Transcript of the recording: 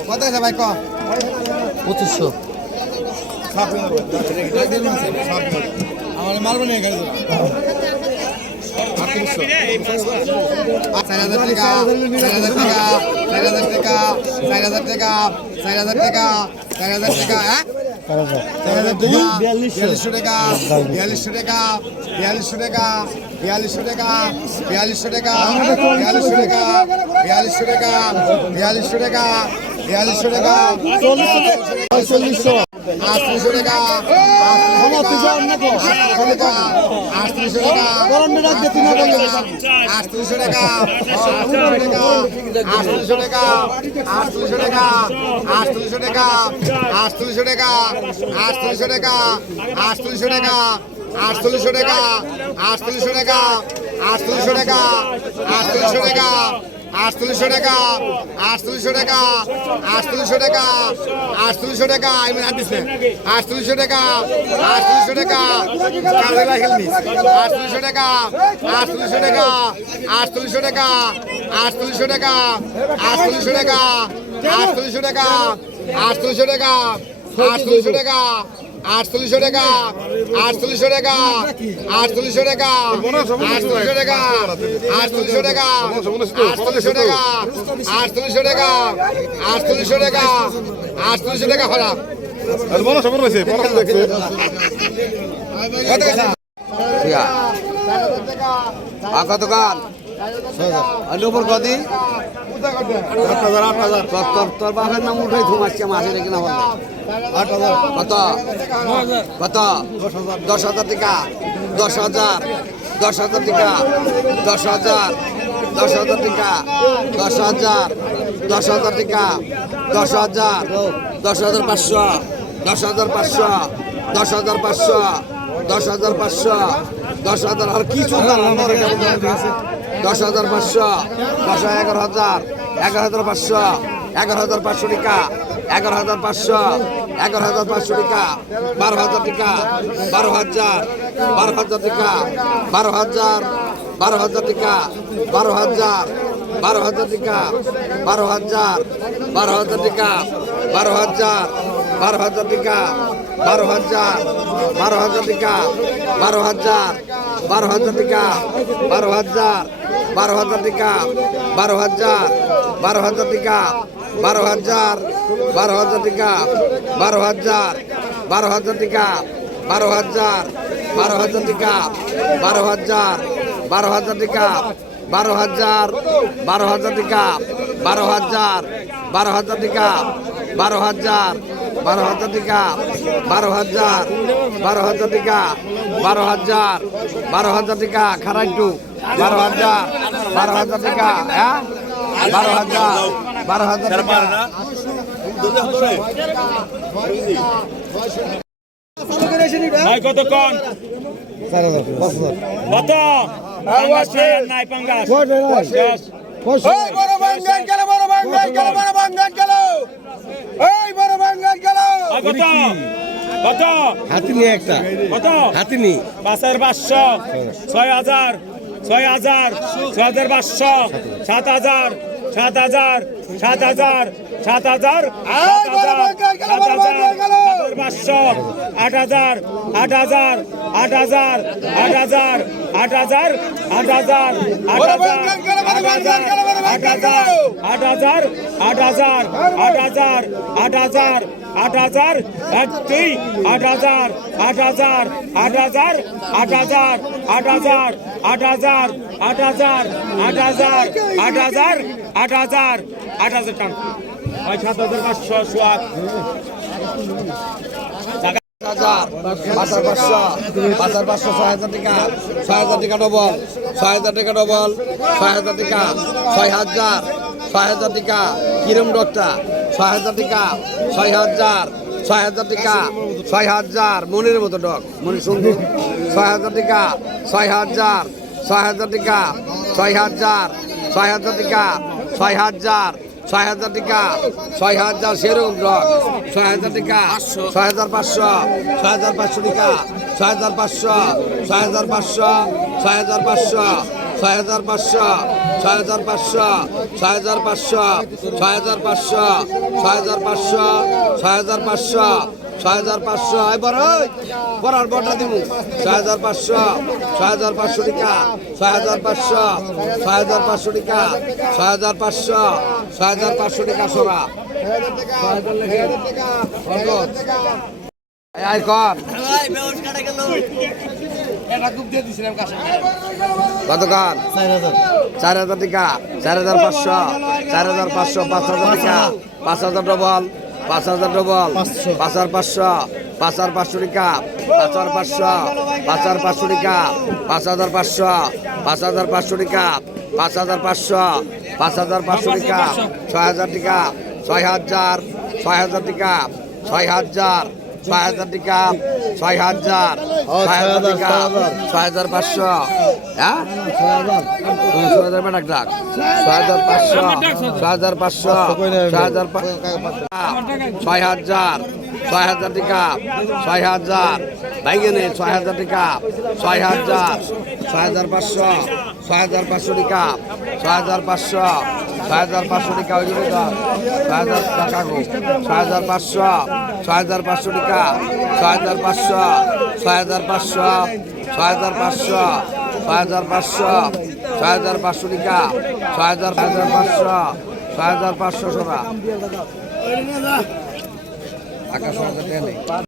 কত আছে ভাই ক? পঁচিশশো। আমার মালবো নিয়ে গেল চার হাজার টাকা চার হাজার টাকা চার হাজার টাকা চার হাজার টাকা চার হাজার টাকা চার হাজার টাকা হ্যাঁ? বিয়াল্লিশশো টাকা বিয়াল্লিশশো টাকা বিয়াল্লিশশো টাকা বিয়াল্লিশশো টাকা বিয়াল্লিশশো টাকা বিয়াল্লিশশো টাকা বিয়াল্লিশশো টাকা বিয়াল্লিশশো টাকা বিয়াল্লিশশো টাকা চল্লিশশো আটত্রিশশো টাকা আটত্রিশশো টাকা আটত্রিশশো টাকা আটত্রিশশো টাকা আটত্রিশশো টাকা আটত্রিশশো টাকা আটত্রিশশো টাকা আটত্রিশশো টাকা আটত্রিশশো টাকা আটত্রিশশো টাকা আটত্রিশশো টাকা আটত্রিশশো টাকা আটত্রিশশো টাকা আটত্রিশশো টাকা আটত্রিশশো টাকা আটত্রিশশো টাকা আটত্রিশশো টাকা আমি হাত দিচ্ছে আটত্রিশশো টাকা আটত্রিশশো টাকা কাজে খেলনি আটত্রিশশো টাকা আটত্রিশশো টাকা আটত্রিশশো টাকা আটত্রিশশো টাকা আটত্রিশশো টাকা আটত্রিশশো টাকা আটত্রিশশো টাকা আটত্রিশশো টাকা আটচল্লিশশো টাকা আটচল্লিশশো টাকা আটচল্লিশশো টাকা আটচল্লিশশো টাকা আটচল্লিশশো টাকা আটচল্লিশশো টাকা আটচল্লিশশো টাকা আটচল্লিশশো টাকা আটচল্লিশশো টাকা খারাপ আঁকা দোকান। অনুপুর কদি তোর তোর বাপের নাম উঠে ঘুমাচ্ছি মাসে রেখে না বললে কত কত দশ হাজার টাকা দশ হাজার দশ হাজার টাকা দশ হাজার দশ হাজার টাকা দশ হাজার দশ হাজার টাকা দশ হাজার দশ হাজার পাঁচশো দশ হাজার পাঁচশো দশ হাজার পাঁচশো দশ হাজার পাঁচশো হাজার দশ হাজার পাঁচশো দশ এগারো হাজার এগারো হাজার পাঁচশো, এগারো হাজার পাঁচশো টাকা, এগারো হাজার পাঁচশো, এগারো হাজার পাঁচশো টাকা, বারো হাজার টাকা, বারো হাজার বারো হাজার টাকা, বারো হাজার বারো হাজার টাকা, বারো হাজার বারো হাজার টাকা, বারো হাজার বারো হাজার টাকা, বারো হাজার বারো হাজার টাকা, বারো হাজার বারো হাজার টাকা, বারো হাজার বারো হাজার টাকা, বারো হাজার বারো হাজার টাকা, বারো হাজার বারো হাজার টাকা, বারো হাজার বারো হাজার টাকা, বারো হাজার বারো হাজার টাকা, বারো হাজার বারো হাজার টাকা, বারো হাজার বারো হাজার টাকা, বারো হাজার বারো হাজার টাকা, বারো হাজার বারো হাজার টাকা, বারো হাজার বারো হাজার টাকা বারো হাজার বারো হাজার টাকা বারো হাজার বারো হাজার টাকা খারাপ একটু। বারো হাজার বারো হাজার টাকা হ্যাঁ? বারো হাজার বারো হাজার টাকা। ভাই কত কন কত পাঙ্গাস নাই পাঙ্গাস। বড় বাঙ্গান গেল বড় বাঙ্গান গেল বড় বাঙ্গান গেল এই বড় বাঙ্গান গেল আর কত কত হাতি নিয়ে একটা কত হাতি নিয়ে পাঁচ হাজার পাঁচশো ছয় হাজার ছয় হাজার ছয় হাজার পাঁচশো সাত হাজার সাত হাজার সাত হাজার সাত হাজার সাত হাজার সাত হাজার পাঁচশো আট হাজার আট হাজার আট হাজার আট হাজার আট হাজার আট হাজার আট হাজার আট হাজার আট হাজার আট হাজার আট হাজার আট হাজার আট হাজার এক দুই আট হাজার আট হাজার আট হাজার আট হাজার আট হাজার আট হাজার আট হাজার আট হাজার আট হাজার আট হাজার আট হাজার ওই সাত হাজার পাঁচশো সোয়াদ হাজার পাঁচ হাজার পাঁচশো পাঁচশো ছয় হাজার টাকা কিরম ডক্টর ছয় হাজার টাকা ছয় হাজার ছয় হাজার টাকা ছয় হাজার মনির মতো ডক মনি সুন্দর ছয় হাজার টাকা ছয় হাজার ছয় হাজার টাকা ছয় হাজার ছয় হাজার টাকা ছয় হাজার ছয় হাজার টাকা ছয় হাজার সেরকম ডক ছয় হাজার টাকা ছয় হাজার পাঁচশো ছয় হাজার পাঁচশো টাকা ছয় হাজার পাঁচশো ছয় হাজার পাঁচশো ছয় হাজার পাঁচশো ছয় হাজার পাঁচশো ছয় হাজার পাঁচশো ছয় হাজার পাঁচশো ছয় হাজার পাঁচশো ছয় হাজার পাঁচশো ছয় হাজার পাঁচশো ছয় হাজার পাঁচশো আই বড় বড়ার বড়টা দিব ছয় হাজার পাঁচশো ছয় হাজার পাঁচশো টাকা ছয় হাজার পাঁচশো ছয় হাজার পাঁচশো টাকা ছয় হাজার পাঁচশো ছয় হাজার পাঁচশো টাকা সরা আয় কর কত চার হাজার টাকা চার হাজার পাঁচশো চার হাজার পাঁচশো পাঁচ হাজার টাকা পাঁচ হাজার ডবল পাঁচ হাজার ডবল পাঁচ হাজার পাঁচশো পাঁচ হাজার পাঁচশো টাকা পাঁচ হাজার পাঁচশো পাঁচ হাজার পাঁচশো টাকা পাঁচ হাজার পাঁচশো পাঁচ হাজার পাঁচশো টাকা পাঁচ হাজার পাঁচশো পাঁচ হাজার পাঁচশো টাকা ছয় হাজার টাকা ছয় হাজার ছয় হাজার টাকা ছয় হাজার ছয় হাজার টাকা ছয় হাজার ছয় হাজার টাকা ছয় হাজার পাঁচশো হ্যাঁ ছয় হাজার টাকা ডাক ছয় হাজার পাঁচশো ছয় হাজার পাঁচশো ছয় হাজার ছয় হাজার ছয় হাজার টাকা ছয় হাজার বাইগেনে ছয় হাজার টাকা ছয় হাজার ছয় হাজার পাঁচশো ছয় হাজার পাঁচশো টাকা ছয় হাজার পাঁচশো ছয় হাজার পাঁচশো টাকা ওই জন্য ছয় হাজার টাকা ছয় হাজার পাঁচশো ছয় হাজার পাঁচশো টাকা, ছয় হাজার পাঁচশো, ছয় হাজার পাঁচশো, ছয় হাজার পাঁচশো, ছয় হাজার পাঁচশো, ছয় হাজার পাঁচশো টাকা, ছয় হাজার হাজার পাঁচশো, ছয় হাজার পাঁচশো টাকা। আকাশ হাজার